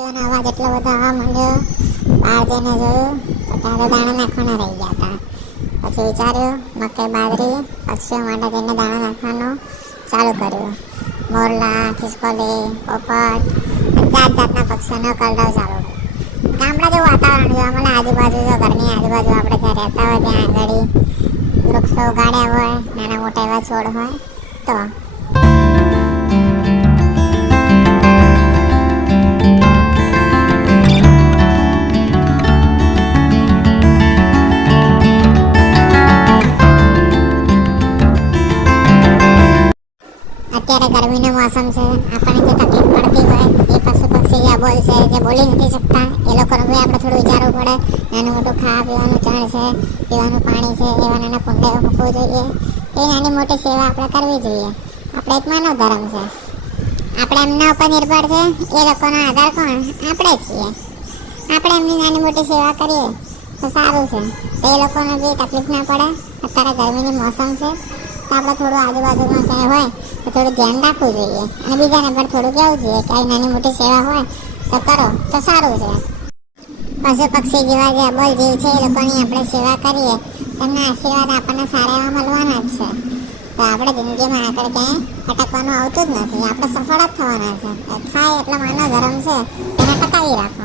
એનો અવાજ એટલો બધો આવવા માંડ્યો. બહાર જઈને જોયું તો ત્યાં તો દાણા નાખવાના રહી ગયા હતા. પછી વિચાર્યું મકાઈ બાજરી પક્ષીઓ માટે જઈને દાણા નાખવાનું ચાલુ કર્યું. મોરલા, ખિસકોલી, પોપટ, જાત જાતના પક્ષીઓનો કલરવ ચાલુ કર્યો. ગામડા જેવું વાતાવરણ જોવા મળે. આજુબાજુ જો ઘરની આજુબાજુ આપણે જ્યાં રહેતા હોય ત્યાં આગળ વૃક્ષો ઉગાડ્યા હોય, નાના મોટા એવા છોડ હોય તો અત્યારે ગરમીનો મોસમ છે. આપણને જે તકલીફ પડતી હોય એ પશુ પક્ષી જે બોલશે, જે બોલી નથી શકતા, એ લોકોનું બી આપણે થોડું વિચારવું પડે. નાનું મોટું ખાવા પીવાનું ચણ છે, પીવાનું પાણી છે, એવા નાના કુંડાઓ મૂકવું જોઈએ. એ નાની મોટી સેવા આપણે કરવી જોઈએ. આપણે એક માનવ ધર્મ છે. આપણે એમના ઉપર નિર્ભર છે. એ લોકોનો આધાર કોણ? આપણે છીએ. આપણે એમની નાની મોટી સેવા કરીએ તો સારું છે. તો એ લોકોને બી તકલીફ ના પડે. અત્યારે ગરમીની મોસમ છે તો આપણે થોડું આજુબાજુમાં ક્યાંય હોય તો થોડું ધ્યાન રાખવું જોઈએ. અને બીજાને પણ થોડું કહેવું જોઈએ કે આવી નાની મોટી સેવા હોય તો કરો તો સારું છે. પશુ પક્ષી જેવા જે અબોલ જીવ છે એ લોકોની આપણે સેવા કરીએ, એમના આશીર્વાદ આપણને સારા એવા મળવાના જ છે. તો આપણે જિંદગીમાં આગળ ક્યાંય અટકવાનું આવતું જ નથી. આપણે સફળ જ થવાના છે. થાય એટલો માનવ ધર્મ છે એને ટકાવી રાખો.